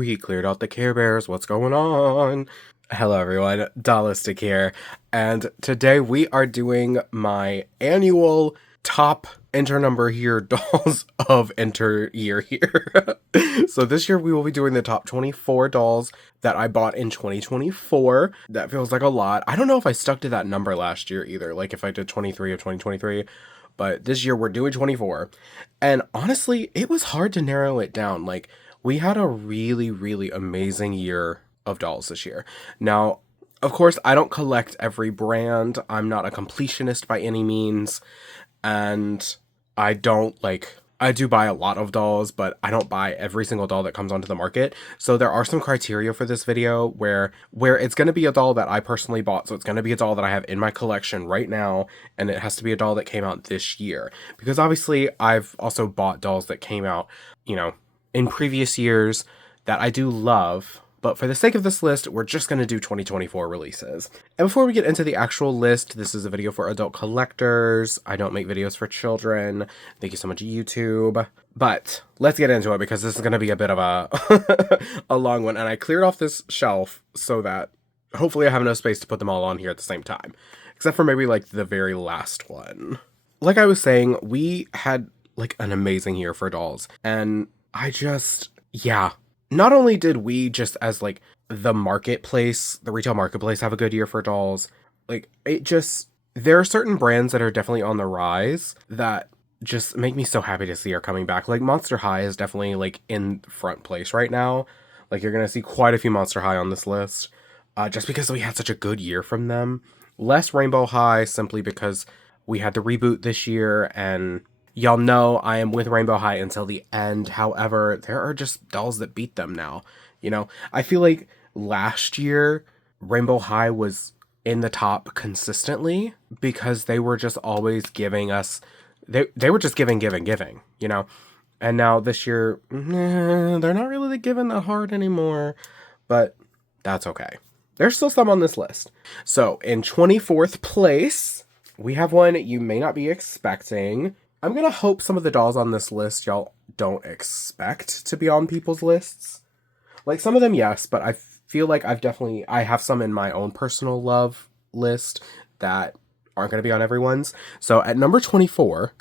he cleared out the Care Bears. What's going on? Hello everyone, Dollistic here, and today we are doing my annual top enter number here dolls of enter year here. So this year we will be doing the top 24 dolls that I bought in 2024. That feels like a lot. I don't know if I stuck to that number last year either, like if I did 23 of 2023. But this year we're doing 24. And honestly, it was hard to narrow it down. Like, we had a really, really amazing year of dolls this year. Now, of course, I don't collect every brand. I'm not a completionist by any means. And I don't I do buy a lot of dolls, but I don't buy every single doll that comes onto the market. So there are some criteria for this video where it's going to be a doll that I personally bought. So it's going to be a doll that I have in my collection right now. And it has to be a doll that came out this year. Because obviously I've also bought dolls that came out, in previous years that I do love. But for the sake of this list, we're just going to do 2024 releases. And before we get into the actual list, this is a video for adult collectors. I don't make videos for children. Thank you so much, YouTube. But let's get into it because this is going to be a bit of a, a long one. And I cleared off this shelf so that hopefully I have enough space to put them all on here at the same time. Except for maybe the very last one. Like I was saying, we had an amazing year for dolls. And yeah. Not only did we just as the marketplace, the retail marketplace have a good year for dolls, there are certain brands that are definitely on the rise that just make me so happy to see are coming back. Like Monster High is definitely in front place right now. You're going to see quite a few Monster High on this list just because we had such a good year from them. Less Rainbow High simply because we had the reboot this year and y'all know I am with Rainbow High until the end. However, there are just dolls that beat them now. I feel like last year, Rainbow High was in the top consistently because they were just always giving us, they were just giving. And now this year, they're not really giving that hard anymore, but that's okay. There's still some on this list. So in 24th place, we have one you may not be expecting. I'm going to hope some of the dolls on this list y'all don't expect to be on people's lists. Some of them, yes, but I feel like I have some in my own personal love list that aren't going to be on everyone's. So at number 24,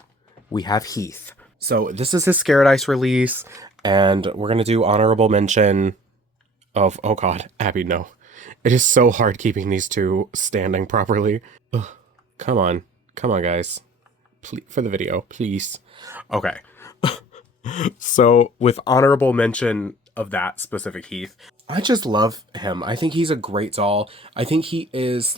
we have Heath. So this is his Scared Ice release, and we're going to do honorable mention of, oh god, Abby, no. It is so hard keeping these two standing properly. Ugh, come on, guys. Please, for the video, please. Okay. So with honorable mention of that specific Heath, I just love him. I think he's a great doll. I think he is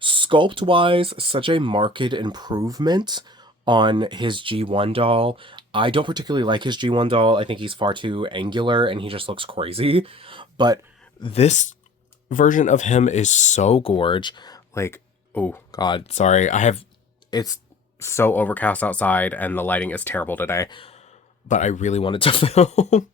sculpt wise such a marked improvement on his G1 doll. I don't particularly like his G1 doll. I think he's far too angular and he just looks crazy. But this version of him is so gorge. Oh god, sorry. It's so overcast outside and the lighting is terrible today, but I really wanted to film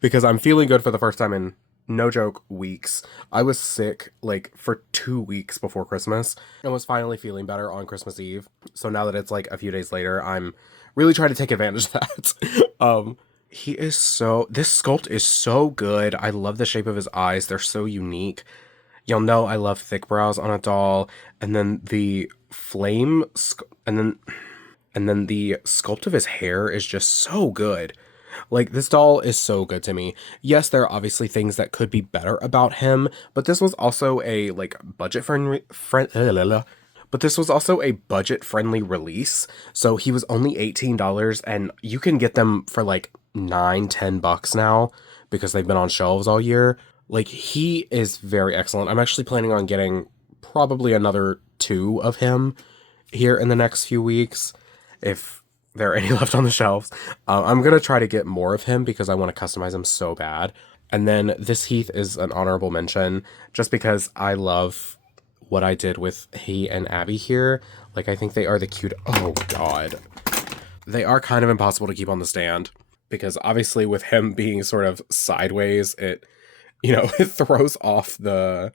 because I'm feeling good for the first time in, no joke, weeks. I was sick for 2 weeks before Christmas and was finally feeling better on Christmas Eve. So now that it's a few days later, I'm really trying to take advantage of that. This sculpt is so good. I love the shape of his eyes. They're so unique. You'll know I love thick brows on a doll, and then the flame, and then the sculpt of his hair is just so good. This doll is so good to me. Yes, there are obviously things that could be better about him, but this was also a budget friendly release. So he was only $18 and you can get them for $9-10 now because they've been on shelves all year. He is very excellent. I'm actually planning on getting probably another 2 of him here in the next few weeks, if there are any left on the shelves. I'm going to try to get more of him because I want to customize him so bad. And then this Heath is an honorable mention just because I love what I did with he and Abby here. I think they are the cute. Oh god. They are kind of impossible to keep on the stand because obviously with him being sort of sideways, it throws off the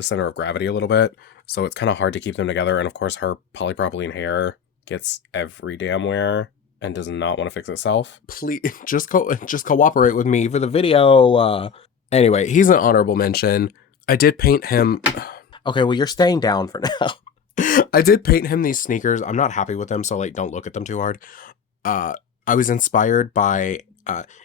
center of gravity a little bit. So it's kind of hard to keep them together. And of course her polypropylene hair gets every damn where. and does not want to fix itself. Please, just cooperate with me for the video. Anyway, he's an honorable mention. I did paint him. Okay, well, you're staying down for now. I did paint him these sneakers. I'm not happy with them, so like, don't look at them too hard. I was inspired by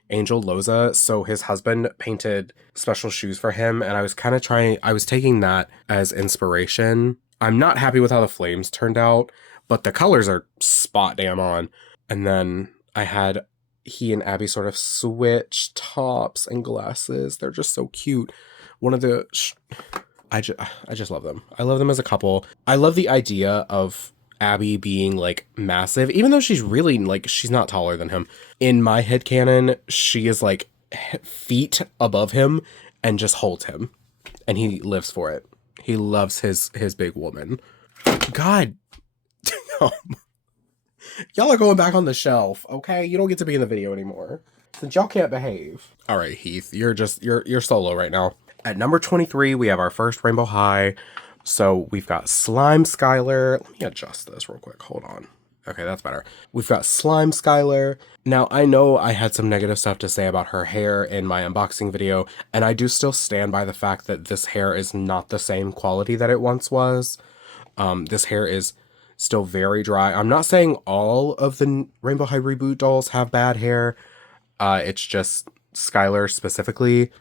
Angel Loza, so his husband painted special shoes for him, and I was kind of I was taking that as inspiration. I'm not happy with how the flames turned out, but the colors are spot damn on. And then I had he and Abby sort of switch tops and glasses. They're just so cute. One of the... I just love them. I love them as a couple. I love the idea of Abby being like massive, even though she's really like, she's not taller than him. In my headcanon, she is like feet above him and just holds him. And he lives for it. He loves his big woman. God damn. Y'all are going back on the shelf, okay? You don't get to be in the video anymore. Since y'all can't behave. All right, Heath, you're solo right now. At number 23, we have our first Rainbow High. So we've got Slime Skyler. Let me adjust this real quick. Hold on. Okay, that's better. We've got Slime Skyler. Now, I know I had some negative stuff to say about her hair in my unboxing video, and I do still stand by the fact that this hair is not the same quality that it once was. This hair is still very dry. I'm not saying all of the Rainbow High reboot dolls have bad hair. It's just Skyler specifically.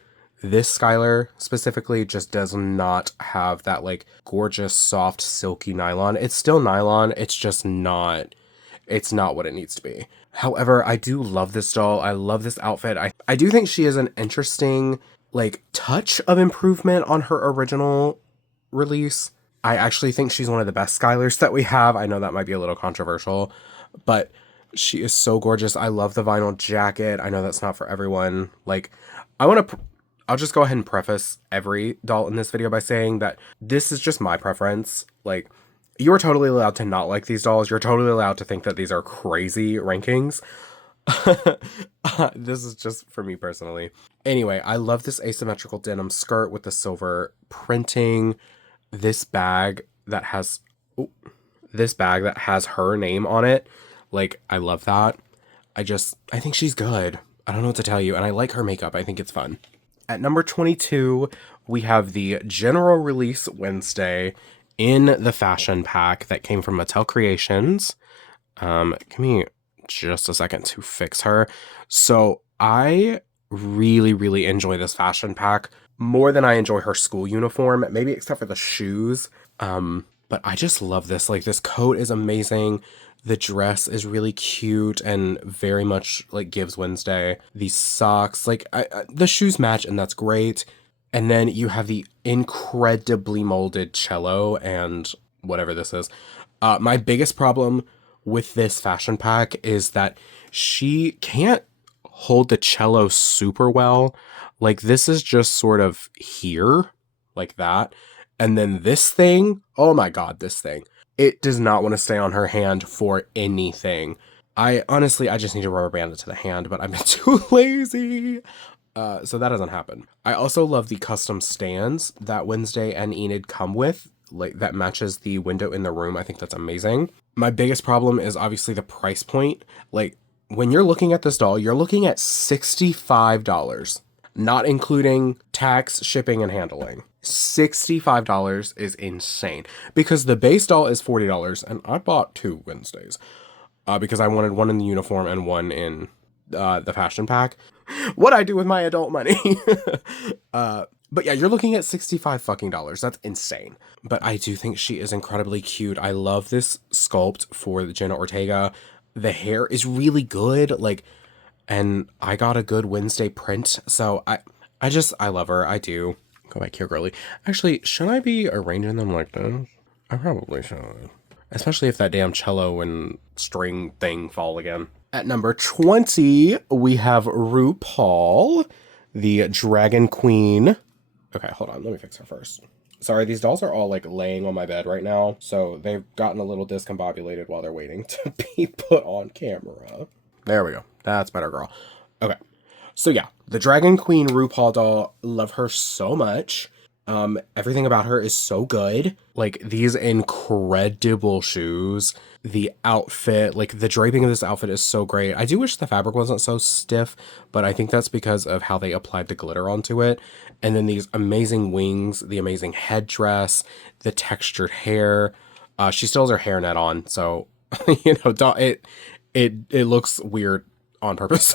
This Skyler specifically just does not have that like gorgeous, soft, silky nylon. It's still nylon. It's just not, it's not what it needs to be. However, I do love this doll. I love this outfit. I do think she is an interesting like touch of improvement on her original release. I actually think she's one of the best Skylers that we have. I know that might be a little controversial, but she is so gorgeous. I love the vinyl jacket. I know that's not for everyone. Like, I'll just go ahead and preface every doll in this video by saying that this is just my preference. Like, you are totally allowed to not like these dolls. You're totally allowed to think that these are crazy rankings. This is just for me personally. Anyway, I love this asymmetrical denim skirt with the silver printing. This bag that has her name on it. Like, I love that. I think she's good. I don't know what to tell you. And I like her makeup. I think it's fun. At number 22, we have the general release Wednesday in the fashion pack that came from Mattel Creations. Give me just a second to fix her. So I really, really enjoy this fashion pack more than I enjoy her school uniform, maybe except for the shoes. But I just love this. Like, this coat is amazing. The dress is really cute and very much like gives Wednesday. These socks, like the shoes match and that's great. And then you have the incredibly molded cello and whatever this is. My biggest problem with this fashion pack is that she can't hold the cello super well. Like, this is just sort of here like that. And then this thing, oh my God, this thing. It does not want to stay on her hand for anything. I just need to rubber band it to the hand, but I've been too lazy. So that doesn't happen. I also love the custom stands that Wednesday and Enid come with, like that matches the window in the room. I think that's amazing. My biggest problem is obviously the price point. Like, when you're looking at this doll, you're looking at $65, not including tax, shipping, and handling. $65 is insane because the base doll is $40 and I bought 2 Wednesdays because I wanted one in the uniform and one in the fashion pack. What I do with my adult money. But yeah, you're looking at $65 fucking dollars. That's insane. But I do think she is incredibly cute. I love this sculpt for Jenna Ortega. The hair is really good. Like, and I got a good Wednesday print. So I love her. I do. Go back here, girly. Actually, should I be arranging them like this? I probably should. Especially if that damn cello and string thing fall again. At number 20, we have RuPaul, the Dragon Queen. Okay, hold on. Let me fix her first. Sorry, these dolls are all like laying on my bed right now. So they've gotten a little discombobulated while they're waiting to be put on camera. There we go. That's better, girl. Okay. So yeah, the Dragon Queen RuPaul doll, love her so much. Everything about her is so good. Like, these incredible shoes, the outfit, like the draping of this outfit is so great. I do wish the fabric wasn't so stiff, but I think that's because of how they applied the glitter onto it. And then these amazing wings, the amazing headdress, the textured hair. She still has her hairnet on, so it looks weird on purpose.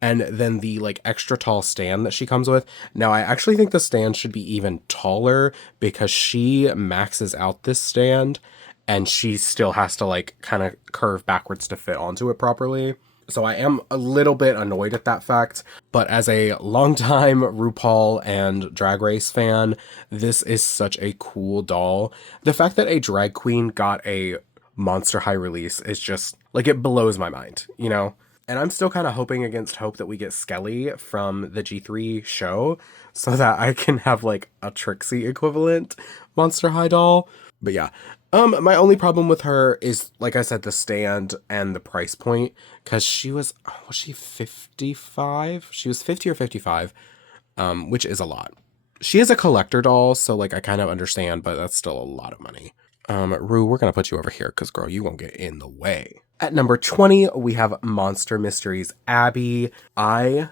And then the like extra tall stand that she comes with. Now, I actually think the stand should be even taller because she maxes out this stand and she still has to like kind of curve backwards to fit onto it properly. So I am a little bit annoyed at that fact, but as a longtime RuPaul and Drag Race fan, this is such a cool doll. The fact that a drag queen got a Monster High release is just like, it blows my mind, you know? And I'm still kind of hoping against hope that we get Skelly from the G3 show so that I can have like a Trixie equivalent Monster High doll. But yeah, my only problem with her is, like I said, the stand and the price point, because was she 55? She was 50 or 55, which is a lot. She is a collector doll, so like I kind of understand, but that's still a lot of money. Rue, we're gonna put you over here because girl, you won't get in the way. At number 20, we have Monster Mysteries Abby. I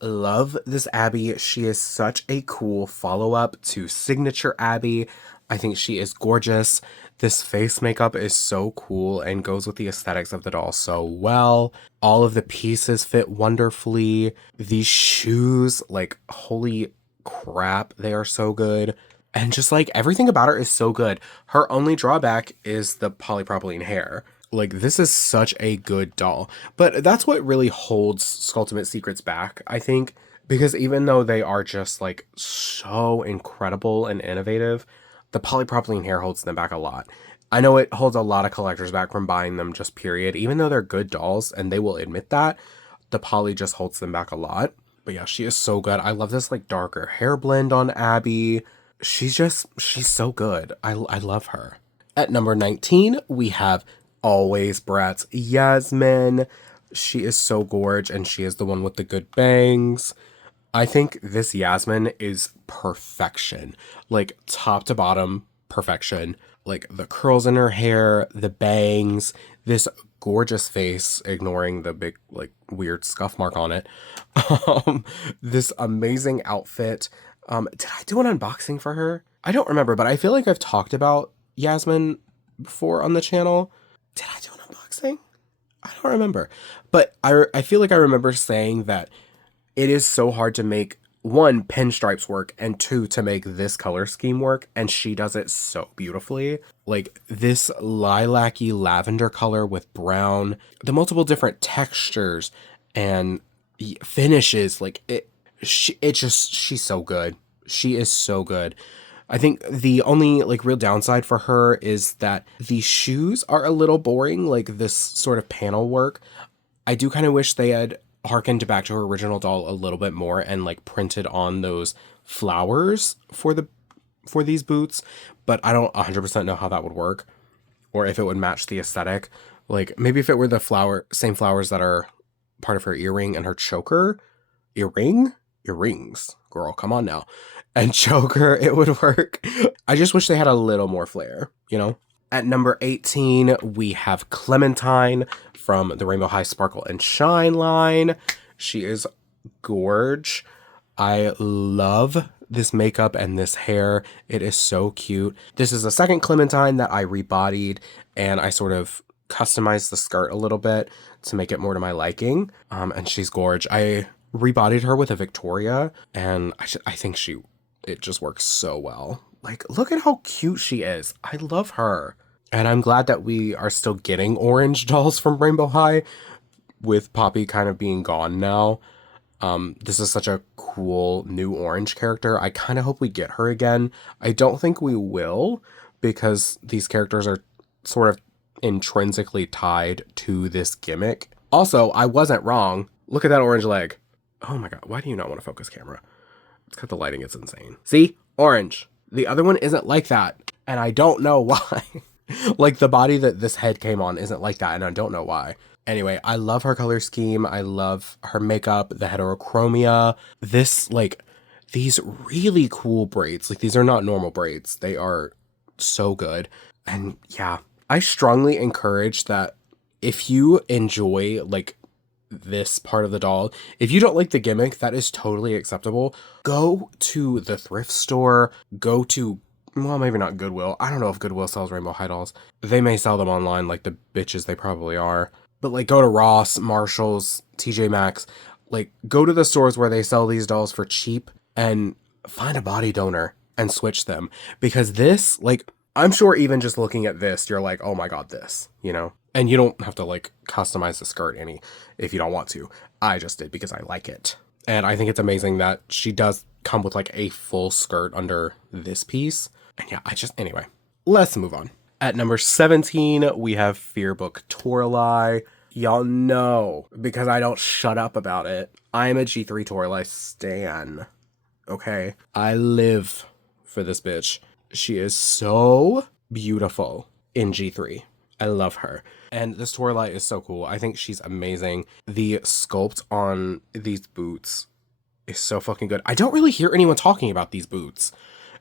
love this Abby. She is such a cool follow-up to Signature Abby. I think she is gorgeous. This face makeup is so cool and goes with the aesthetics of the doll so well. All of the pieces fit wonderfully. These shoes, like, holy crap, they are so good. And just like everything about her is so good. Her only drawback is the polypropylene hair. Like, this is such a good doll. But that's what really holds Skulltimate Secrets back, I think. Because even though they are just, like, so incredible and innovative, the polypropylene hair holds them back a lot. I know it holds a lot of collectors back from buying them, just period. Even though they're good dolls, and they will admit that, the poly just holds them back a lot. But yeah, she is so good. I love this, like, darker hair blend on Abby. She's so good. I love her. At number 19, we have always Bratz Yasmin. She is so gorge, and she is the one with the good bangs. I think this Yasmin is perfection. Like, top to bottom, perfection. Like, the curls in her hair, the bangs, this gorgeous face, ignoring the big, like, weird scuff mark on it. This amazing outfit. Did I do an unboxing for her? I don't remember, but I feel like I've talked about Yasmin before on the channel. Did I do an unboxing? I don't remember. But I feel like I remember saying that it is so hard to make, one, pinstripes work, and two, to make this color scheme work, and she does it so beautifully. Like, this lilac-y lavender color with brown, the multiple different textures and finishes, like, she's so good. She is so good. I think the only like real downside for her is that the shoes are a little boring, like this sort of panel work. I do kind of wish they had harkened back to her original doll a little bit more and like printed on those flowers for these boots, but I don't 100% know how that would work or if it would match the aesthetic. Like, maybe if it were the same flowers that are part of her earring and her choker, earrings, girl, come on now, and choker, it would work. I just wish they had a little more flair, you know? At number 18, we have Clementine from the Rainbow High Sparkle and Shine line. She is gorge. I love this makeup and this hair. It is so cute. This is the second Clementine that I rebodied, and I sort of customized the skirt a little bit to make it more to my liking. And she's gorge. I rebodied her with a Victoria, and I think it just works so well. Like, look at how cute she is. I love her. And I'm glad that we are still getting orange dolls from Rainbow High, with Poppy kind of being gone now. This is such a cool new orange character. I kind of hope we get her again. I don't think we will, because these characters are sort of intrinsically tied to this gimmick. Also, I wasn't wrong. Look at that orange leg. Oh my god, why do you not want to focus camera? It's because the lighting is insane. See? Orange. The other one isn't like that, and I don't know why. Like, the body that this head came on isn't like that, and I don't know why. Anyway, I love her color scheme. I love her makeup, the heterochromia. This these really cool braids. Like, these are not normal braids. They are so good. And yeah, I strongly encourage that if you enjoy, like, this part of the doll, if you don't like the gimmick, that is totally acceptable. Go to the thrift store, go to, well, maybe not Goodwill. I don't know if Goodwill sells Rainbow High dolls. They may sell them online, like the bitches they probably are. But like, go to Ross, Marshalls, TJ Maxx, like, go to the stores where they sell these dolls for cheap and find a body donor and switch them. Because this, like, I'm sure even just looking at this, you're like, oh my god, this, you know? And you don't have to, like, customize the skirt any if you don't want to. I just did because I like it. And I think it's amazing that she does come with, like, a full skirt under this piece. And yeah, anyway, let's move on. At number 17, we have Fearbook Toralei. Y'all know, because I don't shut up about it, I'm a G3 Toralei stan. Okay? I live for this bitch. She is so beautiful in G3. I love her. And this Toralei is so cool. I think she's amazing. The sculpt on these boots is so fucking good. I don't really hear anyone talking about these boots.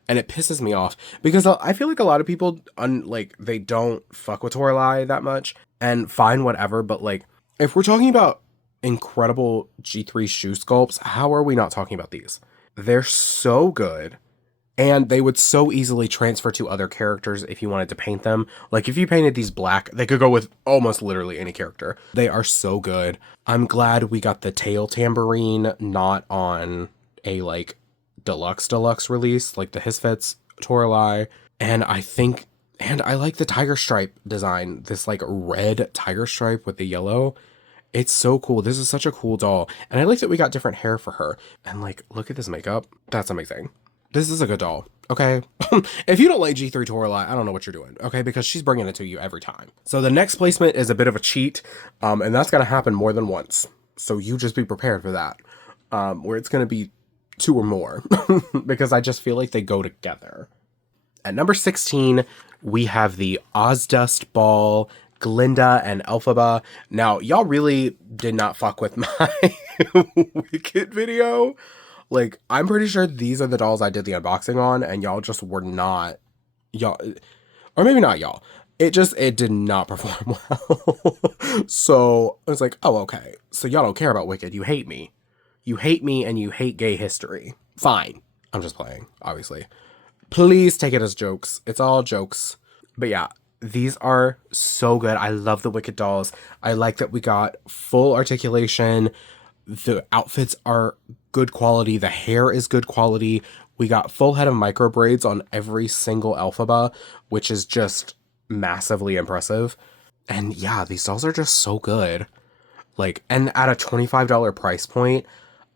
And it pisses me off because I feel like a lot of people, they don't fuck with Toralei that much. And fine, whatever. But, like, if we're talking about incredible G3 shoe sculpts, how are we not talking about these? They're so good. And they would so easily transfer to other characters if you wanted to paint them. Like, if you painted these black, they could go with almost literally any character. They are so good. I'm glad we got the tail tambourine not on a, like, deluxe release, like the Hisfits Toralei. And I like the tiger stripe design. This, like, red tiger stripe with the yellow. It's so cool. This is such a cool doll. And I like that we got different hair for her. And, like, look at this makeup. That's amazing. This is a good doll, okay? If you don't like G3 Toralei, I don't know what you're doing, okay? Because she's bringing it to you every time. So the next placement is a bit of a cheat, and that's going to happen more than once. So you just be prepared for that, where it's going to be 2 or more, because I just feel like they go together. At number 16, we have the Ozdust Ball, Glinda, and Elphaba. Now, y'all really did not fuck with my Wicked video. Like, I'm pretty sure these are the dolls I did the unboxing on, and y'all just were not, or maybe not y'all. It did not perform well. So, I was like, oh, okay. So y'all don't care about Wicked. You hate me. You hate me, and you hate gay history. Fine. I'm just playing, obviously. Please take it as jokes. It's all jokes. But yeah, these are so good. I love the Wicked dolls. I like that we got full articulation. The outfits are good quality. The hair is good quality. We got full head of micro braids on every single Elphaba, which is just massively impressive. And yeah, these dolls are just so good. Like, and at a $25 price point,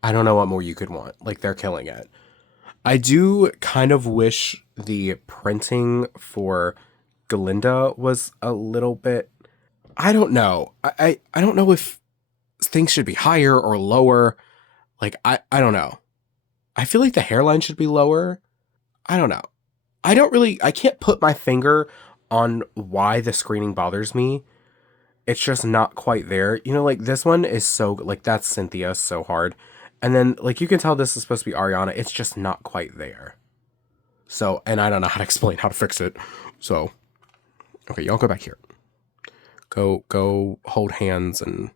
I don't know what more you could want. Like, they're killing it. I do kind of wish the printing for Glinda was a little bit, I don't know. I don't know if things should be higher or lower. Like, I don't know. I feel like the hairline should be lower. I don't know. I can't put my finger on why the screening bothers me. It's just not quite there. You know, like, this one is so, like, that's Cynthia so hard. And then, like, you can tell this is supposed to be Ariana. It's just not quite there. So, and I don't know how to explain how to fix it. So, okay, y'all go back here. Go hold hands and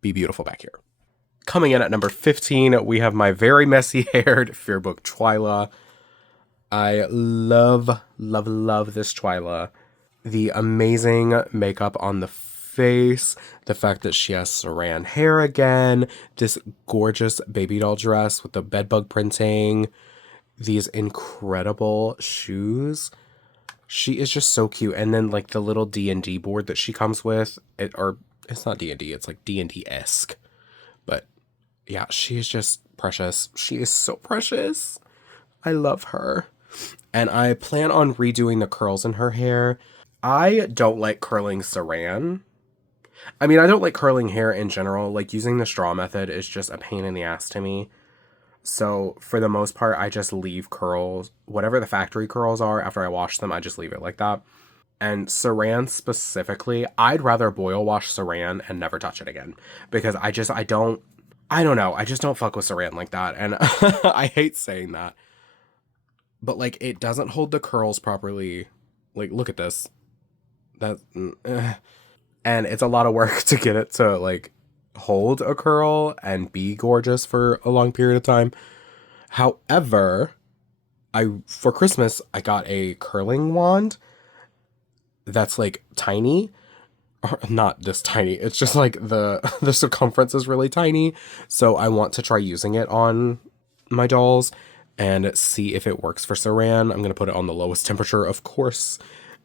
be beautiful back here. Coming in at number 15, we have my very messy-haired Fearbook Twyla. I love this Twyla. The amazing makeup on the face, the fact that she has saran hair again, this gorgeous baby doll dress with the bedbug printing, these incredible shoes. She is just so cute. And then, like, the little D&D board that she comes with, it's not D&D, it's like D&D-esque. But yeah, she is just precious. She is so precious. I love her. And I plan on redoing the curls in her hair. I don't like curling saran. I mean, I don't like curling hair in general. Like, using the straw method is just a pain in the ass to me. So, for the most part, I just leave curls. Whatever the factory curls are, after I wash them, I just leave it like that. And saran specifically, I'd rather boil wash saran and never touch it again. Because I don't I don't know. I just don't fuck with Saran like that. And I hate saying that. But, like, it doesn't hold the curls properly. Like, look at this. That, and it's a lot of work to get it to, like, hold a curl and be gorgeous for a long period of time. However, for Christmas, I got a curling wand that's, like, tiny. Or not this tiny. It's just, like, the circumference is really tiny. So I want to try using it on my dolls and see if it works for Saran. I'm going to put it on the lowest temperature, of course,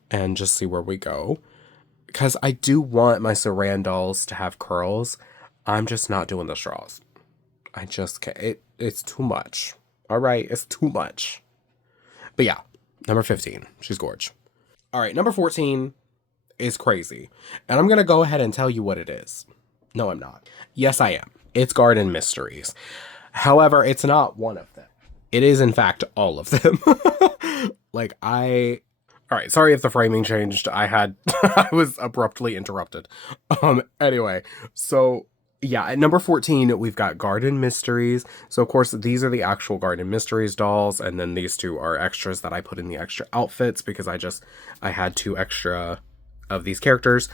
and just see where we go. Because I do want my Saran dolls to have curls. I'm just not doing the straws. I just can't. It's too much. All right, it's too much. But yeah, number 15. She's gorge. All right, number 14 is crazy. And I'm going to go ahead and tell you what it is. No, I'm not. Yes, I am. It's Garden Mysteries. However, it's not one of them. It is, in fact, all of them. Like, all right, sorry if the framing changed. I was abruptly interrupted. Anyway, so, yeah, at number 14, we've got Garden Mysteries. So, of course, these are the actual Garden Mysteries dolls, and then these two are extras that I put in the extra outfits because I had 2 extra of these characters.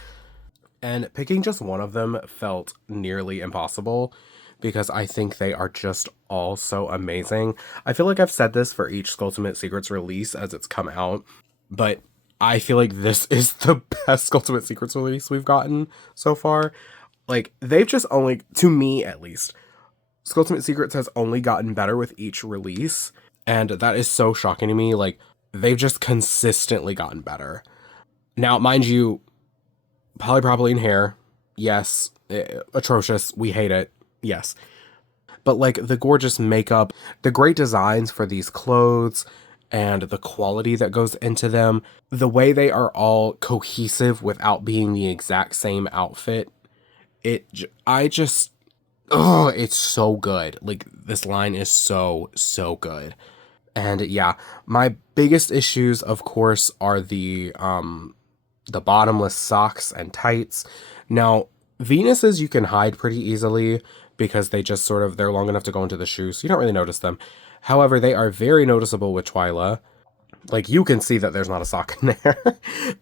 And picking just one of them felt nearly impossible, because I think they are just all so amazing. I feel like I've said this for each Skulltimate Secrets release as it's come out, but I feel like this is the best Skulltimate Secrets release we've gotten so far. Like, they've just only, to me at least, Skulltimate Secrets has only gotten better with each release, and that is so shocking to me. Like, they've just consistently gotten better. Now, mind you, polypropylene hair, yes, atrocious, we hate it. Yes. But, like, the gorgeous makeup, the great designs for these clothes, and the quality that goes into them, the way they are all cohesive without being the exact same outfit, it's so good. Like, this line is so, so good. And yeah, my biggest issues, of course, are the bottomless socks and tights. Now, Venus's you can hide pretty easily, because they just they're long enough to go into the shoe, so you don't really notice them. However, they are very noticeable with Twyla. Like, you can see that there's not a sock in there.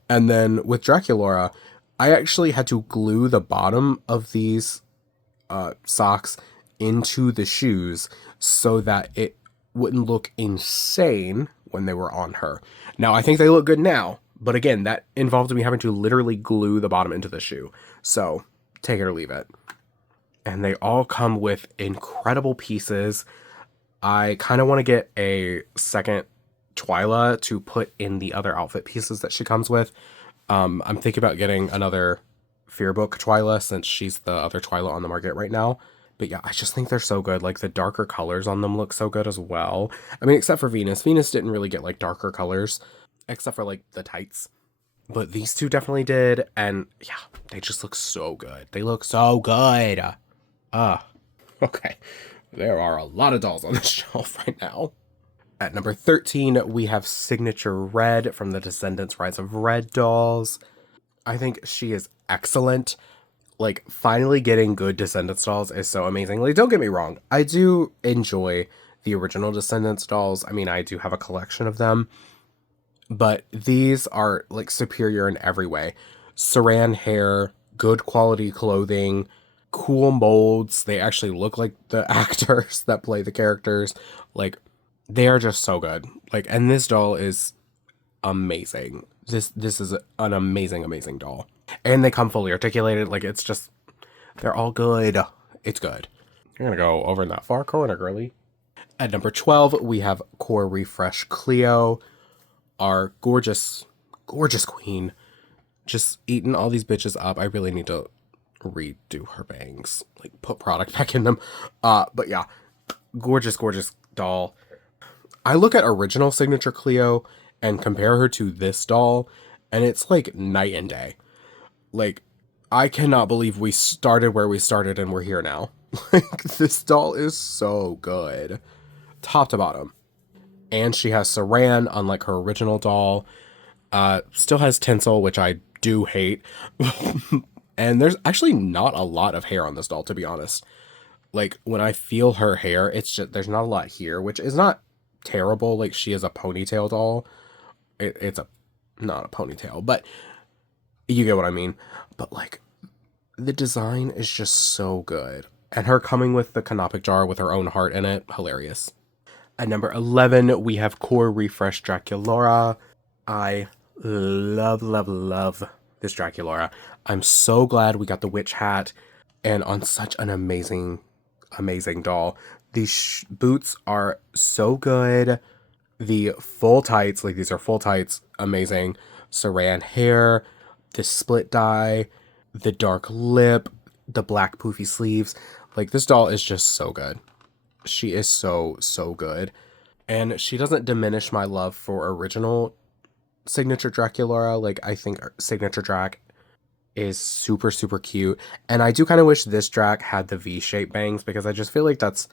And then with Draculaura, I actually had to glue the bottom of these socks into the shoes so that it wouldn't look insane when they were on her. Now, I think they look good now, but again, that involved me having to literally glue the bottom into the shoe. So, take it or leave it. And they all come with incredible pieces. I kind of want to get a second Twyla to put in the other outfit pieces that she comes with. I'm thinking about getting another Fearbook Twyla, since she's the other Twyla on the market right now. But yeah, I just think they're so good. Like, the darker colors on them look so good as well. I mean, except for Venus. Venus didn't really get, like, darker colors, except for, like, the tights. But these two definitely did. And yeah, they just look so good. They look so good. Okay. There are a lot of dolls on this shelf right now. At number 13, we have Signature Red from the Descendants Red dolls. I think she is excellent. Like, finally getting good Descendants dolls is so amazing. Like, don't get me wrong, I do enjoy the original Descendants dolls. I mean, I do have a collection of them. But these are, like, superior in every way. Saran hair, good quality clothing, cool molds. They actually look like the actors that play the characters. Like, they are just so good. Like, and this doll is amazing. This is an amazing doll. And they come fully articulated. Like, it's just, they're all good. It's good. You're gonna go over in that far corner, girly. At number 12, we have Core Refresh Cleo, our gorgeous queen. Just eating all these bitches up. I really need to redo her bangs, like, put product back in them. But yeah, gorgeous doll. I look at original Signature Cleo and compare her to this doll, and it's like night and day. Like, I cannot believe we started where we started and we're here now. Like, this doll is so good, top to bottom. And she has Saran, unlike her original doll. Still has tinsel, which I do hate. And there's actually not a lot of hair on this doll, to be honest. Like, when I feel her hair, it's just, there's not a lot here, which is not terrible. Like, she is a ponytail doll. It's not a ponytail, but you get what I mean. But, like, the design is just so good. And her coming with the canopic jar with her own heart in it, hilarious. At number 11, we have Core Refresh Draculaura. I love this Draculaura. I'm so glad we got the witch hat and on such an amazing doll. These boots are so good. The full tights, like these are full tights, amazing. Saran hair, the split dye, the dark lip, the black poofy sleeves. Like, this doll is just so good. She is so good. And she doesn't diminish my love for original Signature Draculaura. Like, I think Signature Drac is super cute. And I do kind of wish this Drac had the V-shaped bangs, because I just feel like that's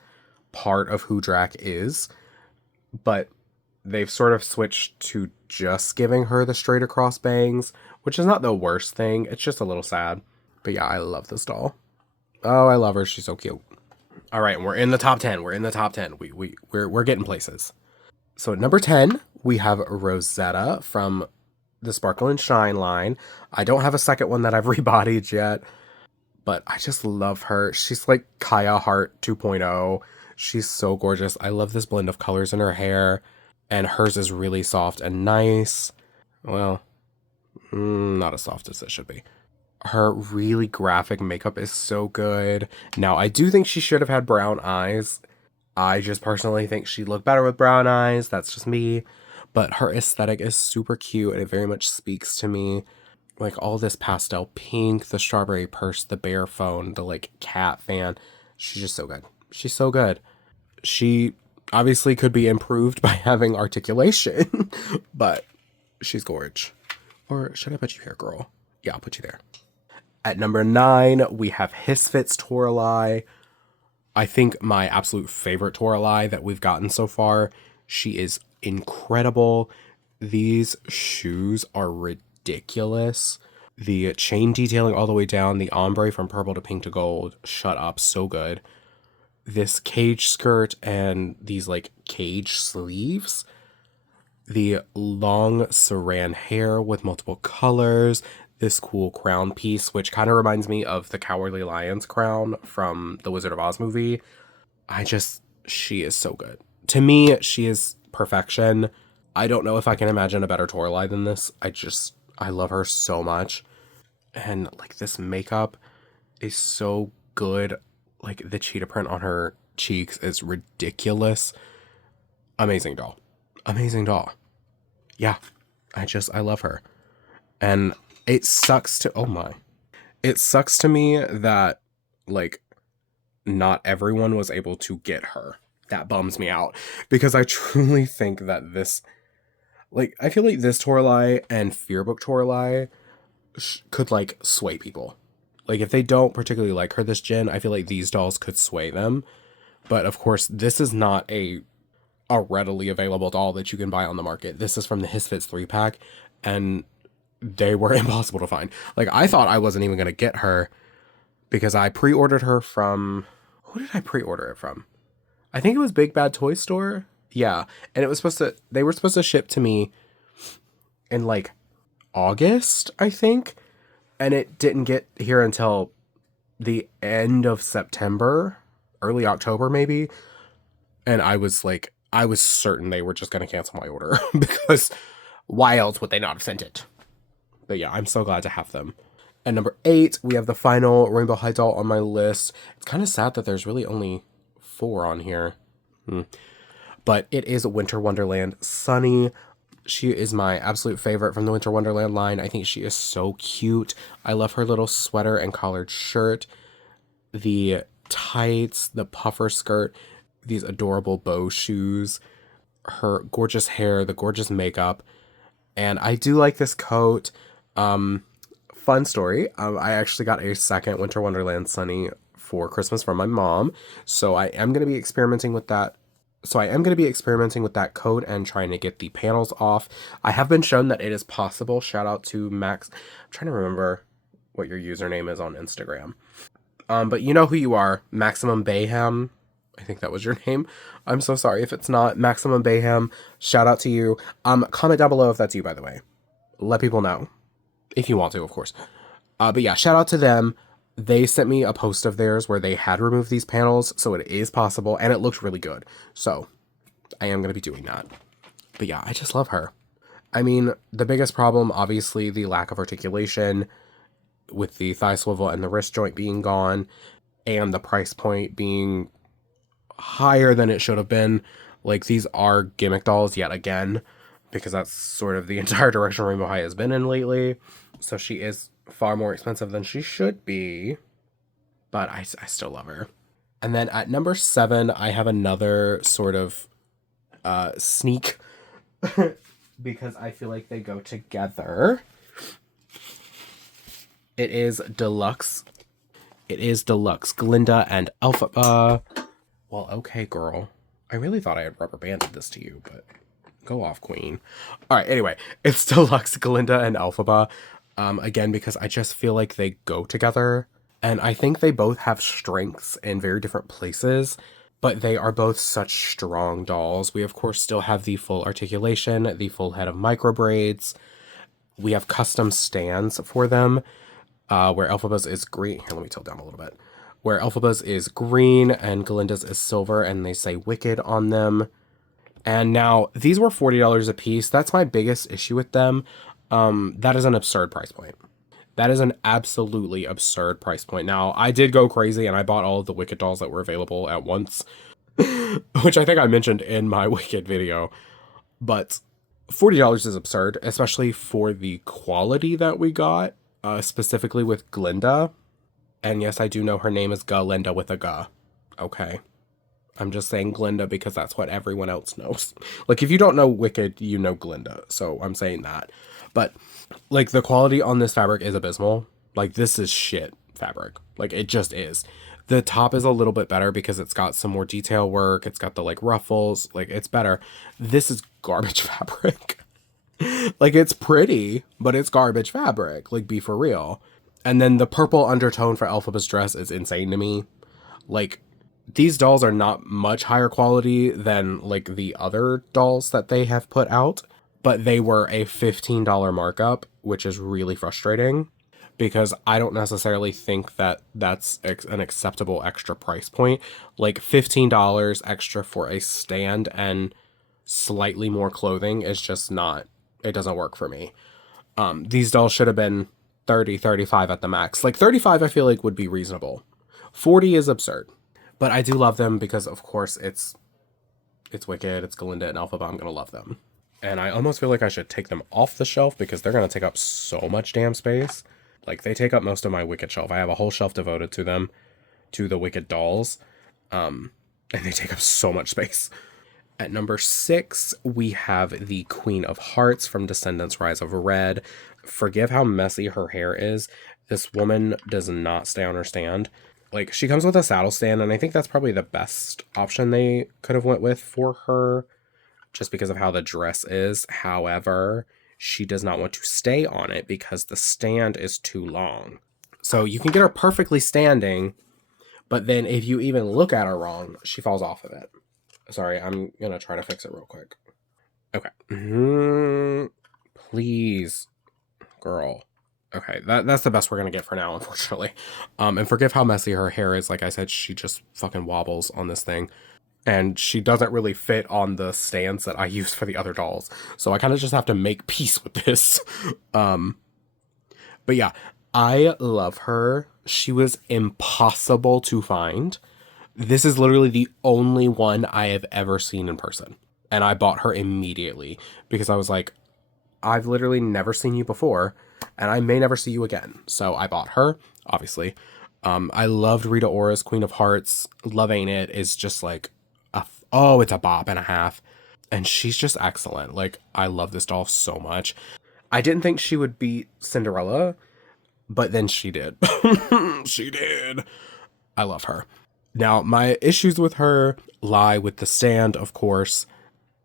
part of who Drac is. But they've sort of switched to just giving her the straight across bangs, which is not the worst thing. It's just a little sad. But yeah, I love this doll. Oh, I love her. She's so cute. All right, we're in the top 10. We're in the top 10. We're getting places. So at number 10, we have Rosetta from the Sparkle and Shine line. I don't have a second one that I've rebodied yet, but I just love her. She's like Kaya Hart 2.0. She's so gorgeous. I love this blend of colors in her hair, and hers is really soft and nice. Well, not as soft as it should be. Her really graphic makeup is so good. Now, I do think she should have had brown eyes. I just personally think she'd look better with brown eyes. That's just me. But her aesthetic is super cute, and it very much speaks to me. Like, all this pastel pink, the strawberry purse, the bear phone, the, like, cat fan. She's just so good. She's so good. She obviously could be improved by having articulation, but she's gorge. Or should I put you here, girl? Yeah, I'll put you there. At number 9, we have Hisfits Toralei. I think my absolute favorite Toralei that we've gotten so far. She is incredible. These shoes are ridiculous. The chain detailing all the way down, the ombre from purple to pink to gold. Shut up, so good. This cage skirt and these like cage sleeves. The long saran hair with multiple colors. This cool crown piece, which kind of reminds me of the Cowardly Lion's crown from the Wizard of Oz movie. She is so good. To me, she is perfection. I don't know if I can imagine a better Toralei than this. I love her so much. And like, this makeup is so good. Like, the cheetah print on her cheeks is ridiculous. Amazing doll. Amazing doll. Yeah, I love her. And it sucks to me that, like, not everyone was able to get her. That bums me out, because I truly think that this, like, I feel like this Toralei and Fearbook Toralei could, like, sway people. Like, if they don't particularly like her this gen, I feel like these dolls could sway them. But, of course, this is not a readily available doll that you can buy on the market. This is from the Hisfits 3-pack, and they were impossible to find. Like, I thought I wasn't even going to get her, because I pre-ordered her from... Who did I pre-order it from? I think it was Big Bad Toy Store. Yeah, and they were supposed to ship to me in, like, August, I think. And it didn't get here until the end of September, early October maybe. And I was certain they were just going to cancel my order, because why else would they not have sent it? But yeah, I'm so glad to have them. At number 8, we have the final Rainbow High doll on my list. It's kind of sad that there's really only 4 on here. But it is Winter Wonderland Sunny. She is my absolute favorite from the Winter Wonderland line. I think she is so cute. I love her little sweater and collared shirt. The tights, the puffer skirt, these adorable bow shoes, her gorgeous hair, the gorgeous makeup. And I do like this coat. Fun story. I actually got a second Winter Wonderland Sunny for Christmas from my mom. So I am going to be experimenting with that. Coat and trying to get the panels off. I have been shown that it is possible. Shout out to Max. I'm trying to remember what your username is on Instagram. But you know who you are, Maximum Bayham. I think that was your name. I'm so sorry if it's not. Maximum Bayham, shout out to you. Comment down below if that's you, by the way. Let people know. If you want to, of course. But yeah, shout out to them. They sent me a post of theirs where they had removed these panels, so it is possible, and it looked really good. So, I am going to be doing that. But yeah, I just love her. I mean, the biggest problem, obviously, the lack of articulation, with the thigh swivel and the wrist joint being gone, and the price point being higher than it should have been. Like, these are gimmick dolls yet again, because that's sort of the entire direction Rainbow High has been in lately. So she is far more expensive than she should be, but I still love her. And then at number 7, I have another sort of sneak because I feel like they go together. It is Deluxe. It is Deluxe Glinda and Elphaba. Well, okay, girl. I really thought I had rubber banded this to you, but go off, queen. All right, anyway, it's Deluxe Glinda and Elphaba. Again, because I just feel like they go together. And I think they both have strengths in very different places, but they are both such strong dolls. We, of course, still have the full articulation, the full head of micro braids. We have custom stands for them, where Elphaba's is green. Here, let me tilt down a little bit. Where Elphaba's is green and Glinda's is silver, and they say Wicked on them. And now, these were $40 a piece. That's my biggest issue with them. That is an absurd price point. That is an absolutely absurd price point. Now, I did go crazy and I bought all of the Wicked dolls that were available at once, which I think I mentioned in my Wicked video. But $40 is absurd, especially for the quality that we got, specifically with Glinda. And yes, I do know her name is Galinda with a G. Okay. I'm just saying Glinda because that's what everyone else knows. Like, if you don't know Wicked, you know Glinda. So I'm saying that. But, like, the quality on this fabric is abysmal. Like, this is shit fabric. Like, it just is. The top is a little bit better because it's got some more detail work. It's got the, like, ruffles. Like, it's better. This is garbage fabric. Like, it's pretty, but it's garbage fabric. Like, be for real. And then the purple undertone for Elphaba's dress is insane to me. Like, these dolls are not much higher quality than, like, the other dolls that they have put out. But they were a $15 markup, which is really frustrating because I don't necessarily think that that's an acceptable extra price point. Like, $15 extra for a stand and slightly more clothing is just not, it doesn't work for me. These dolls should have been 30, 35 at the max. Like, 35 I feel like would be reasonable. 40 is absurd. But I do love them because, of course, it's Wicked, it's Glinda and Elphaba. I'm going to love them. And I almost feel like I should take them off the shelf because they're going to take up so much damn space. Like, they take up most of my Wicked shelf. I have a whole shelf devoted to them, to the Wicked dolls. And they take up so much space. At number 6, we have the Queen of Hearts from Descendants Red. Forgive how messy her hair is. This woman does not stay on her stand. Like, she comes with a saddle stand, and I think that's probably the best option they could have went with for her, just because of how the dress is. However, she does not want to stay on it because the stand is too long. So you can get her perfectly standing, but then if you even look at her wrong, she falls off of it. Sorry, I'm going to try to fix it real quick. Okay. Please, girl. Okay, that's the best we're going to get for now, unfortunately. And forgive how messy her hair is. Like I said, she just fucking wobbles on this thing. And she doesn't really fit on the stands that I use for the other dolls. So I kind of just have to make peace with this. But yeah, I love her. She was impossible to find. This is literally the only one I have ever seen in person. And I bought her immediately because I was like, I've literally never seen you before and I may never see you again. So I bought her, obviously. I loved Rita Ora's Queen of Hearts. Love Ain't It is just like, it's a bop and a half. And she's just excellent. Like, I love this doll so much. I didn't think she would beat Cinderella, but then she did. She did. I love her. Now, my issues with her lie with the stand, of course,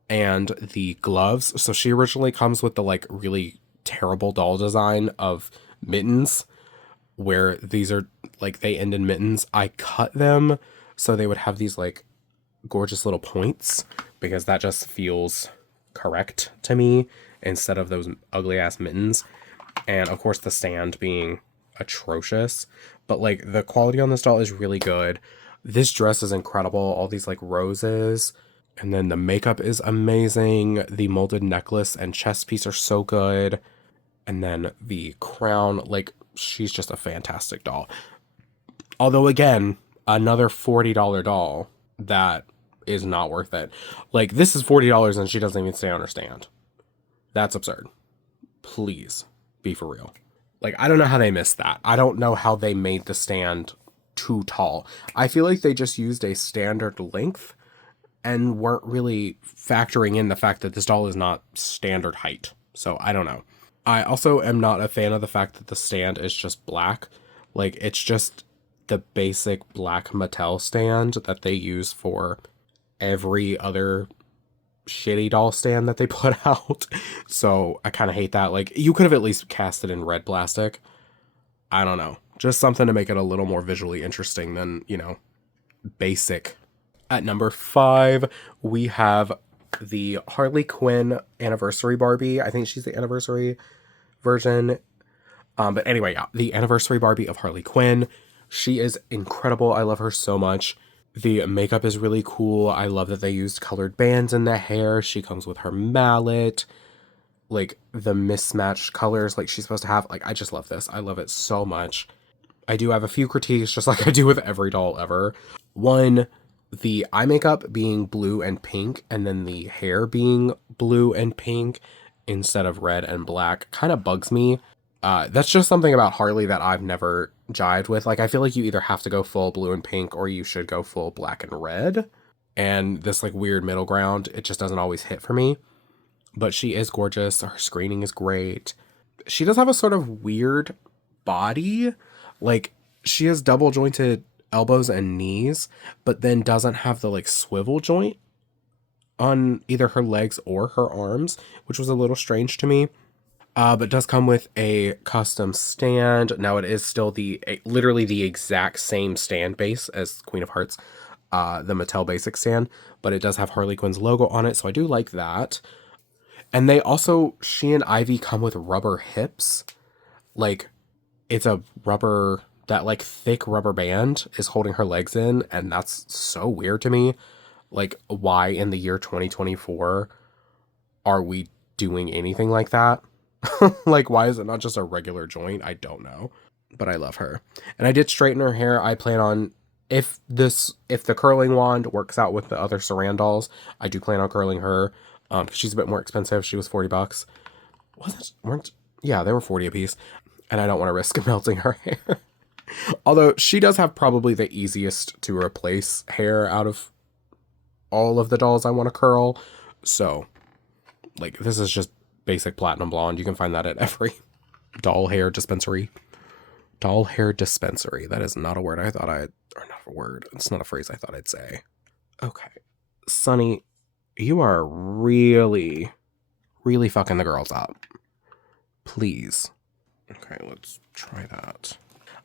and the gloves. So she originally comes with the, like, really terrible doll design of mittens. where these are like they end in mittens. I cut them so they would have these like gorgeous little points because that just feels correct to me instead of those ugly ass mittens. And of course the stand being atrocious, but like the quality on this doll is really good. This dress is incredible. All these like roses, and then the makeup is amazing. The molded necklace and chest piece are so good. And then the crown, like she's just a fantastic doll. Although again, another $40 doll that is not worth it. Like this is $40 and she doesn't even stay on her stand. That's absurd. Please be for real. Like I don't know how they missed that. I don't know how they made the stand too tall. I feel like they just used a standard length and weren't really factoring in the fact that this doll is not standard height. So I don't know. I also am not a fan of the fact that the stand is just black. Like it's just the basic black Mattel stand that they use for every other shitty doll stand that they put out. So I kind of hate that. Like you could have at least cast it in red plastic. I don't know. Just something to make it a little more visually interesting than, you know, basic. At number 5, we have the Harley Quinn anniversary Barbie. I think she's the anniversary version. But anyway, yeah, the anniversary Barbie of Harley Quinn. She is incredible. I love her so much. The makeup is really cool. I love that they used colored bands in the hair. She comes with her mallet. Like the mismatched colors like she's supposed to have. Like I just love this. I love it so much. I do have a few critiques just like I do with every doll ever. One, the eye makeup being blue and pink and then the hair being blue and pink instead of red and black kind of bugs me. That's just something about Harley that I've never jived with. Like I feel like you either have to go full blue and pink or you should go full black and red. And this like weird middle ground, it just doesn't always hit for me. But she is gorgeous. Her screening is great. She does have a sort of weird body. Like she has double jointed elbows and knees, but then doesn't have the like swivel joint on either her legs or her arms, which was a little strange to me. But does come with a custom stand. Now it is still literally the exact same stand base as Queen of Hearts, the Mattel Basic stand, but it does have Harley Quinn's logo on it, so I do like that. And she and Ivy come with rubber hips. Like, it's a rubber, that like thick rubber band is holding her legs in, and that's so weird to me. Like, why in the year 2024 are we doing anything like that? Like, why is it not just a regular joint? I don't know. But I love her. And I did straighten her hair. I plan on, if the curling wand works out with the other Saran dolls, I do plan on curling her. She's a bit more expensive. She was $40. Yeah, they were 40 a piece. And I don't want to risk melting her hair. Although she does have probably the easiest to replace hair out of all of the dolls I want to curl. So, like, this is just basic platinum blonde. You can find that at every doll hair dispensary. Doll hair dispensary. That is not a word I thought or not a word. It's not a phrase I thought I'd say. Okay. Sunny, you are really, really fucking the girls up. Please. Okay, let's try that.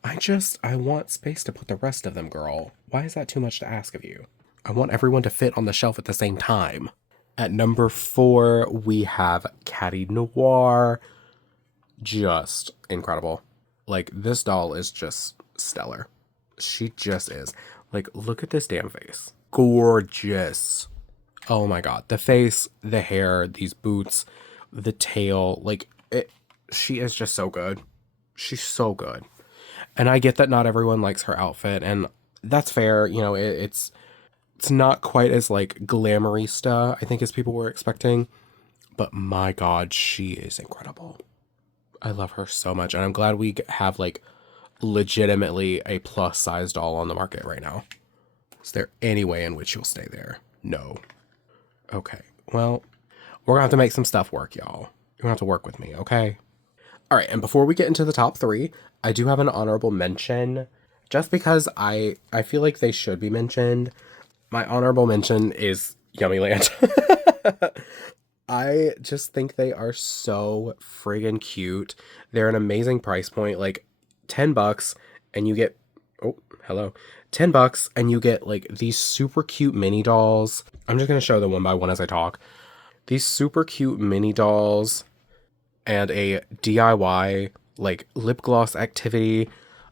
I want space to put the rest of them, girl. Why is that too much to ask of you? I want everyone to fit on the shelf at the same time. At number 4, we have Catty Noir. Just incredible. Like, this doll is just stellar. She just is. Like, look at this damn face. Gorgeous. Oh my god. The face, the hair, these boots, the tail. Like, she is just so good. She's so good. And I get that not everyone likes her outfit, and that's fair. You know, it's not quite as, like, glamourista, I think, as people were expecting. But my god, she is incredible. I love her so much, and I'm glad we have, like, legitimately a plus-size doll on the market right now. Is there any way in which you'll stay there? No. Okay, well, we're gonna have to make some stuff work, y'all. You're gonna have to work with me, okay? All right, and before we get into the top 3, I do have an honorable mention, just because I feel like they should be mentioned. My honorable mention is Yummyland. I just think they are so friggin' cute. They're an amazing price point. Like, $10 and you get, oh, hello, $10 and you get like these super cute mini dolls. I'm just going to show them one by one as I talk. These super cute mini dolls and a DIY like lip gloss activity.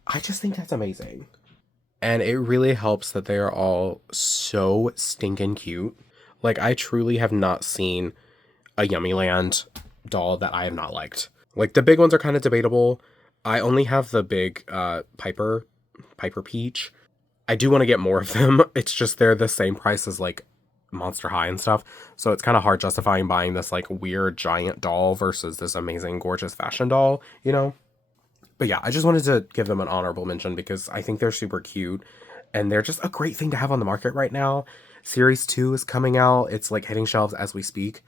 I just think that's amazing. And it really helps that they are all so stinking cute. Like, I truly have not seen a Yummyland doll that I have not liked. Like, the big ones are kind of debatable. I only have the big Piper Peach. I do want to get more of them. It's just they're the same price as, like, Monster High and stuff. So it's kind of hard justifying buying this, like, weird giant doll versus this amazing, gorgeous fashion doll, you know? But yeah, I just wanted to give them an honorable mention because I think they're super cute. And they're just a great thing to have on the market right now. Series 2 is coming out. It's, like, hitting shelves as we speak.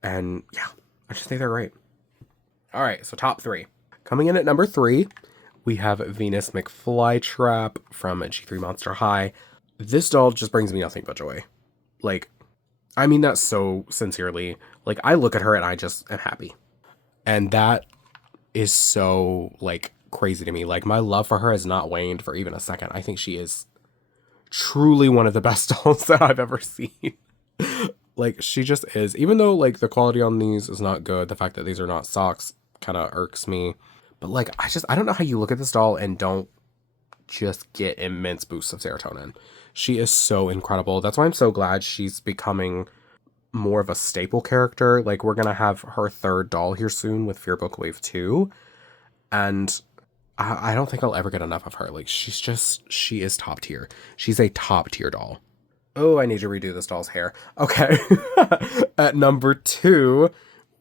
And yeah, I just think they're great. All right, so top 3. Coming in at number 3, we have Venus McFlytrap from G3 Monster High. This doll just brings me nothing but joy. Like, I mean that so sincerely. Like, I look at her and I just am happy. And that is so, like, crazy to me. Like, my love for her has not waned for even a second. I think she is truly one of the best dolls that I've ever seen. Like, she just is. Even though, like, the quality on these is not good, the fact that these are not socks kind of irks me. But, like, I don't know how you look at this doll and don't just get immense boosts of serotonin. She is so incredible. That's why I'm so glad she's becoming more of a staple character. Like, we're gonna have her third doll here soon with Fearbook Wave 2. And I don't think I'll ever get enough of her. Like, she is top tier. She's a top tier doll. Oh, I need to redo this doll's hair. Okay. At number 2,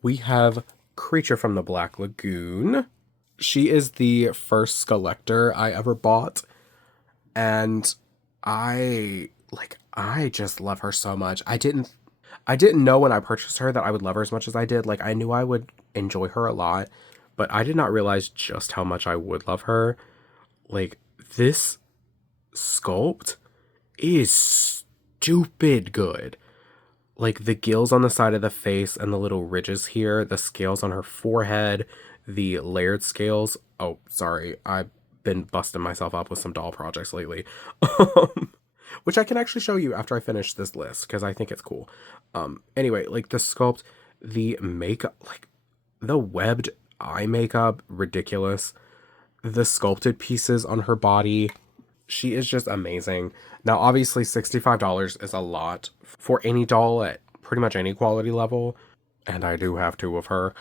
we have Creature from the Black Lagoon. She is the first Skelector I ever bought. And I just love her so much. I didn't know when I purchased her that I would love her as much as I did. Like, I knew I would enjoy her a lot, but I did not realize just how much I would love her. Like, this sculpt is stupid good. Like, the gills on the side of the face and the little ridges here, the scales on her forehead, the layered scales. Oh, sorry. I've been busting myself up with some doll projects lately. Which I can actually show you after I finish this list, because I think it's cool. Anyway, like, the sculpt, the makeup, like, the webbed eye makeup, ridiculous. The sculpted pieces on her body, she is just amazing. Now, obviously, $65 is a lot for any doll at pretty much any quality level, and I do have 2 of her.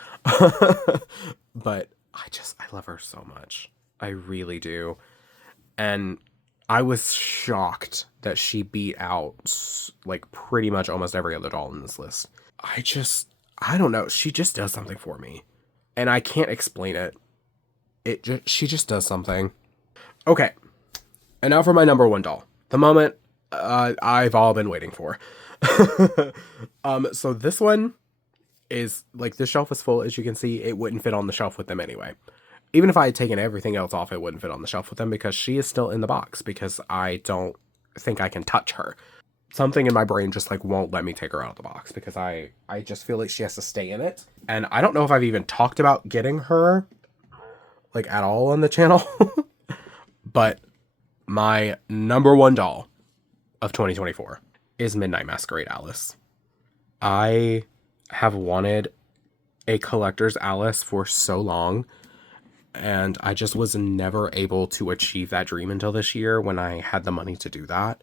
But I love her so much. I really do. And I was shocked that she beat out, like, pretty much almost every other doll in this list. I don't know. She just does something for me. And I can't explain it. She just does something. Okay. And now for my number 1 doll. The moment I've all been waiting for. So this one is, like, the shelf is full. As you can see, it wouldn't fit on the shelf with them anyway. Even if I had taken everything else off, it wouldn't fit on the shelf with them because she is still in the box because I don't think I can touch her. Something in my brain just, like, won't let me take her out of the box because I just feel like she has to stay in it. And I don't know if I've even talked about getting her, like, at all on the channel. But my number 1 doll of 2024 is Midnight Masquerade Alice. I have wanted a collector's Alice for so long, and I just was never able to achieve that dream until this year when I had the money to do that.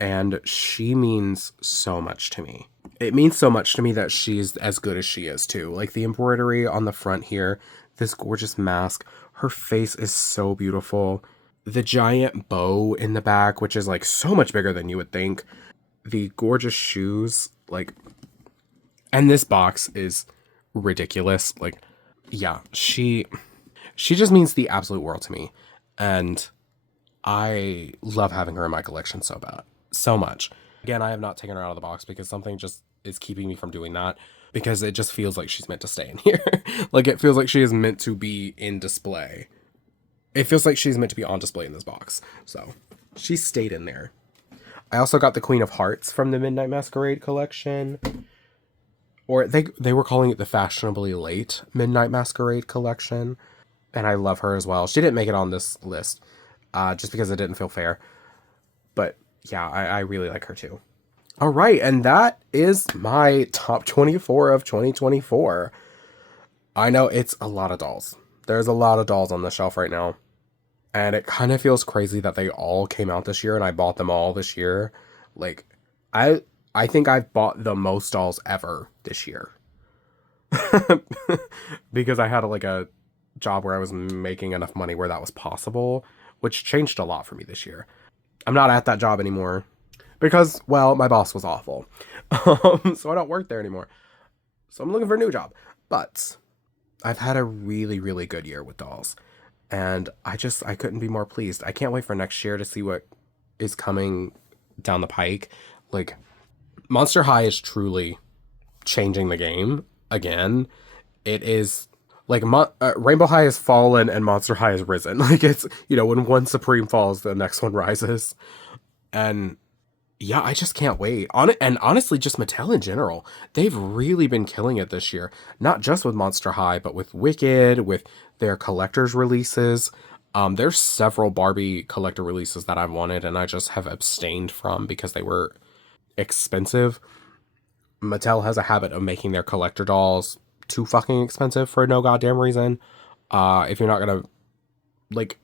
And she means so much to me. It means so much to me that she's as good as she is too. Like, the embroidery on the front here, this gorgeous mask, her face is so beautiful. The giant bow in the back, which is, like, so much bigger than you would think. The gorgeous shoes, like, and this box is ridiculous. Like, yeah, she just means the absolute world to me. And I love having her in my collection so much. Again, I have not taken her out of the box because something just is keeping me from doing that, because it just feels like she's meant to stay in here. Like, it feels like she is meant to be in display. It feels like she's meant to be on display in this box. So she stayed in there. I also got the Queen of Hearts from the Midnight Masquerade collection. Or they were calling it the Fashionably Late Midnight Masquerade collection. and I love her as well. She didn't make it on this list, just because it didn't feel fair. But yeah, I really like her too. All right, and that is my top 24 of 2024. I know it's a lot of dolls. There's a lot of dolls on the shelf right now. And it kind of feels crazy that they all came out this year and I bought them all this year. Like, I think I've bought the most dolls ever this year. Because I had like a job where I was making enough money where that was possible, which changed a lot for me this year. I'm not at that job anymore because, well, my boss was awful. So I don't work there anymore. So I'm looking for a new job. But I've had a really, really good year with dolls. And I couldn't be more pleased. I can't wait for next year to see what is coming down the pike. Like, Monster High is truly changing the game again. It is like Rainbow High has fallen and Monster High has risen. Like, it's, you know, when one Supreme falls, the next one rises. And yeah, I just can't wait. And honestly, just Mattel in general, they've really been killing it this year. Not just with Monster High, but with Wicked, with their collector's releases. There's several Barbie collector releases that I've wanted and I just have abstained from because they were expensive. Mattel has a habit of making their collector dolls too fucking expensive for no goddamn reason. If you're not gonna, like,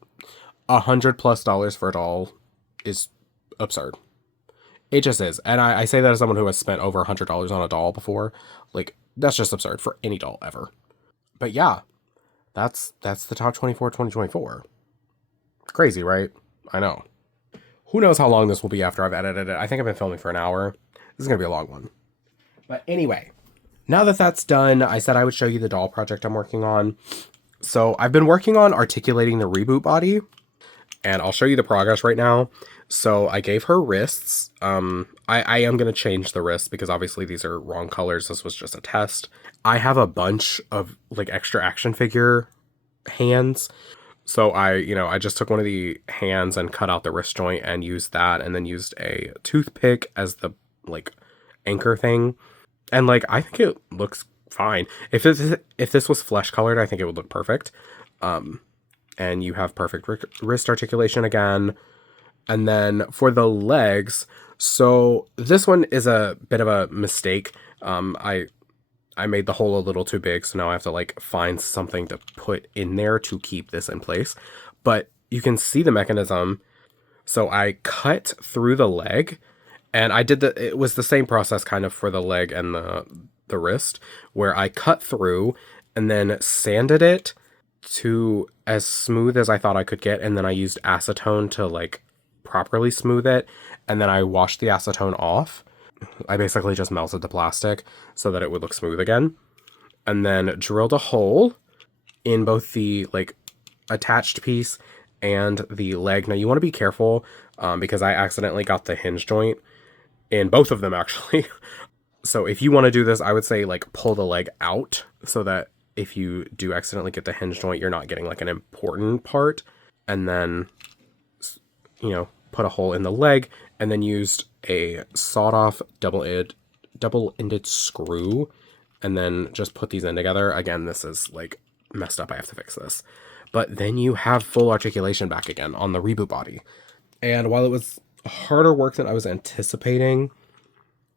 $100+ for a doll is absurd. It just is. And I say that as someone who has spent over $100 on a doll before. Like, that's just absurd for any doll ever. But yeah, that's the top 24 2024. Crazy, right? I know. Who knows how long this will be after I've edited it. I think I've been filming for an hour. This is going to be a long one. But anyway, now that that's done, I said I would show you the doll project I'm working on. So I've been working on articulating the reboot body. And I'll show you the progress right now. So I gave her wrists. I am going to change the wrists because obviously these are wrong colors. This was just a test. I have a bunch of like extra action figure hands. So I just took one of the hands and cut out the wrist joint and used that, and then used a toothpick as the like anchor thing. And like, I think it looks fine. If this was flesh colored, I think it would look perfect. And you have perfect wrist articulation again. And then for the legs, so this one is a bit of a mistake. I made the hole a little too big, so now I have to like find something to put in there to keep this in place. But you can see the mechanism. So I cut through the leg, and it was the same process kind of for the leg and the wrist, where I cut through and then sanded it to as smooth as I thought I could get, and then I used acetone to like properly smooth it, and then I washed the acetone off. I basically just melted the plastic so that it would look smooth again, and then drilled a hole in both the like attached piece and the leg. Now you want to be careful because I accidentally got the hinge joint in both of them actually. So if you want to do this, I would say like pull the leg out so that if you do accidentally get the hinge joint, you're not getting like an important part. And then, you know, put a hole in the leg, and then used a sawed off double-ended screw, and then just put these in together. Again, this is like messed up. I have to fix this. But then you have full articulation back again on the reboot body. And while it was harder work than I was anticipating,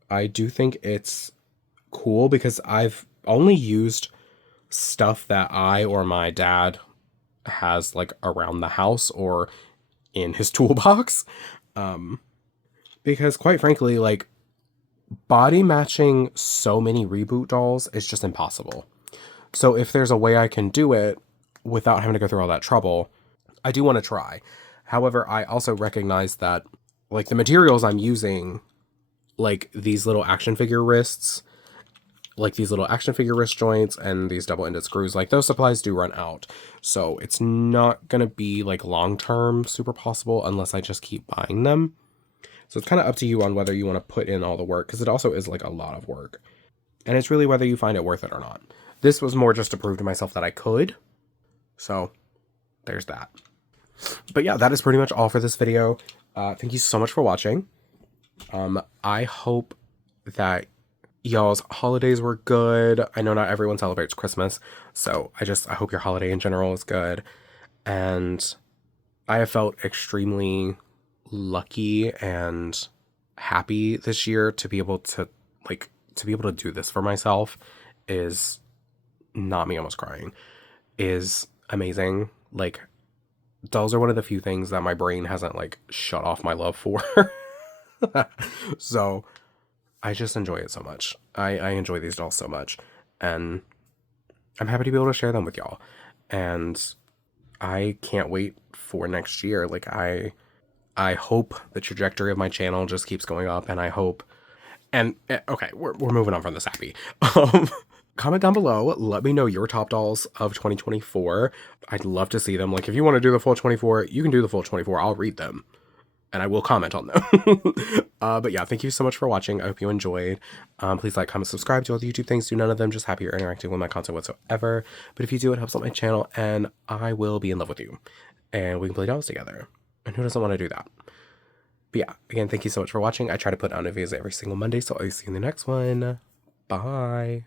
I do think it's cool because I've only used stuff that I or my dad has like around the house or in his toolbox. Because quite frankly, like, body matching so many reboot dolls is just impossible. So if there's a way I can do it without having to go through all that trouble, I do want to try. However, I also recognize that like the materials I'm using, like these little action figure wrists, like these little action figure wrist joints and these double-ended screws, like those supplies do run out. So it's not going to be like long-term super possible unless I just keep buying them. So it's kind of up to you on whether you want to put in all the work, because it also is like a lot of work. And it's really whether you find it worth it or not. This was more just to prove to myself that I could. So there's that. But yeah, that is pretty much all for this video. Thank you so much for watching. I hope that y'all's holidays were good. I know not everyone celebrates Christmas, so I hope your holiday in general is good. And I have felt extremely lucky and happy this year to be able to do this for myself is not me almost crying is amazing. Like, dolls are one of the few things that my brain hasn't like shut off my love for. So I just enjoy it so much. I enjoy these dolls so much, and I'm happy to be able to share them with y'all. And I can't wait for next year. Like, I hope the trajectory of my channel just keeps going up, and I hope. And okay, we're moving on from this happy. Comment down below. Let me know your top dolls of 2024. I'd love to see them. Like, if you want to do the full 24, you can do the full 24. I'll read them, and I will comment on them. But yeah, thank you so much for watching. I hope you enjoyed. Please like, comment, subscribe to all the YouTube things. Do none of them. Just happy you're interacting with my content whatsoever. But if you do, it helps out my channel, and I will be in love with you. And we can play dolls together. And who doesn't want to do that? But yeah, again, thank you so much for watching. I try to put out new videos every single Monday, so I'll see you in the next one. Bye.